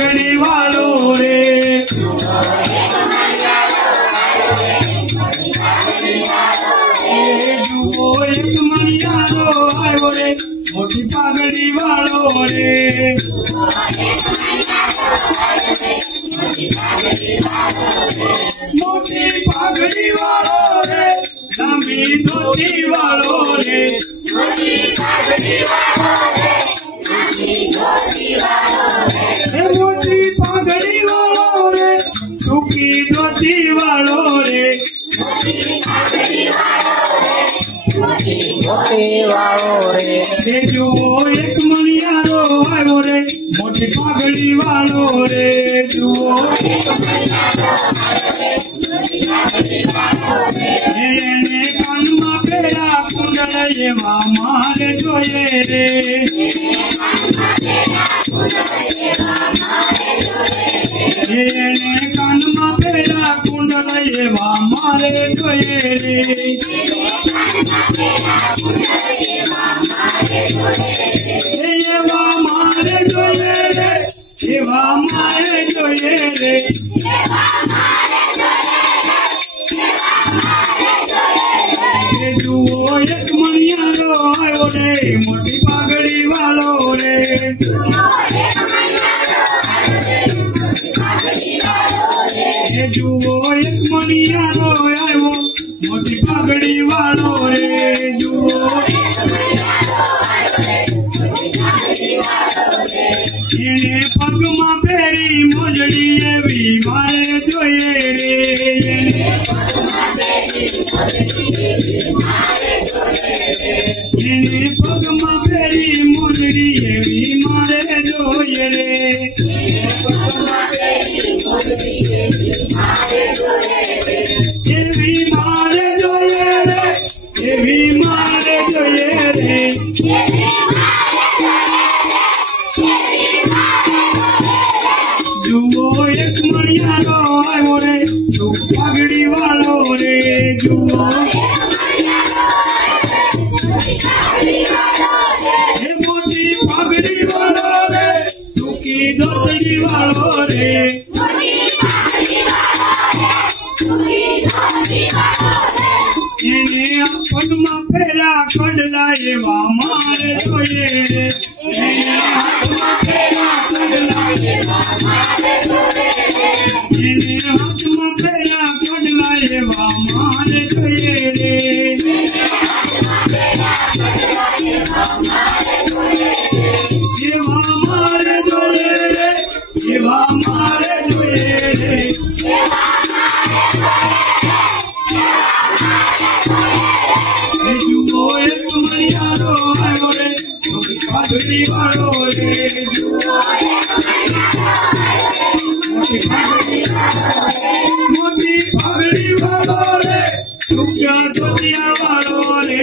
પાઘડી વાળો રે જુઓ એક મણિયારો આવ્યો રે મોટી પાઘડી વાળો રે મોટી પાઘડી વાળો રે લાંબી ધોતી વાળો રે મોટી પાઘડી વાળો રે ટૂંકી ધોતી વાળો રે જુઓ એક મણિયારો આવ્યો રે મોટી પાઘડી વાળો રે જુઓ એને કાનમાં પેલા કુંડળ એવા મારે જોઈએ રે એને કાનમાં પેલા કુંડળ એવા મારે જોઈએ રે એવા મારે જોઈએ રે એવા મારે જોઈએ રે જુઓ એક મણિયારો આવ્યો રે મોટી પાઘડી વાળો રે જુઓ એક મણિયારો આવ્યો મોટી પાઘડી વાળો રે જુઓ એને પગમાં પહેરી મોજડી એવી મારે જોઈએ રે એને પગમાં પહેરી મોજડી એવી મારે જોઈએ રે એવી મારે જોઈએ રે એવી મારે જોઈએ રે જુઓ એક મણિયારો આવ્યો રે પાઘડી વાળો રે જુઓ એ મોટી પાઘડી વાળો રે ટૂંકી ધોતી વાળો રે એને પગમાં પેલા કડલા એવા મારે જોઈએ રે એને હાથમાં પેલા કડલા એવા મારે જોઈએ રે એને હાથમાં પેલા કડલા એવા મારે જોઈએ રે એવા મારે જોઈએ રે એવા મારે જોઈએ રે જુઓ એક મણિયારો આવ્યો રે મોટી પાઘડી વાળો રે મોટી પાઘડી વાળો રે ટૂંકા ધોતિયા વાળો રે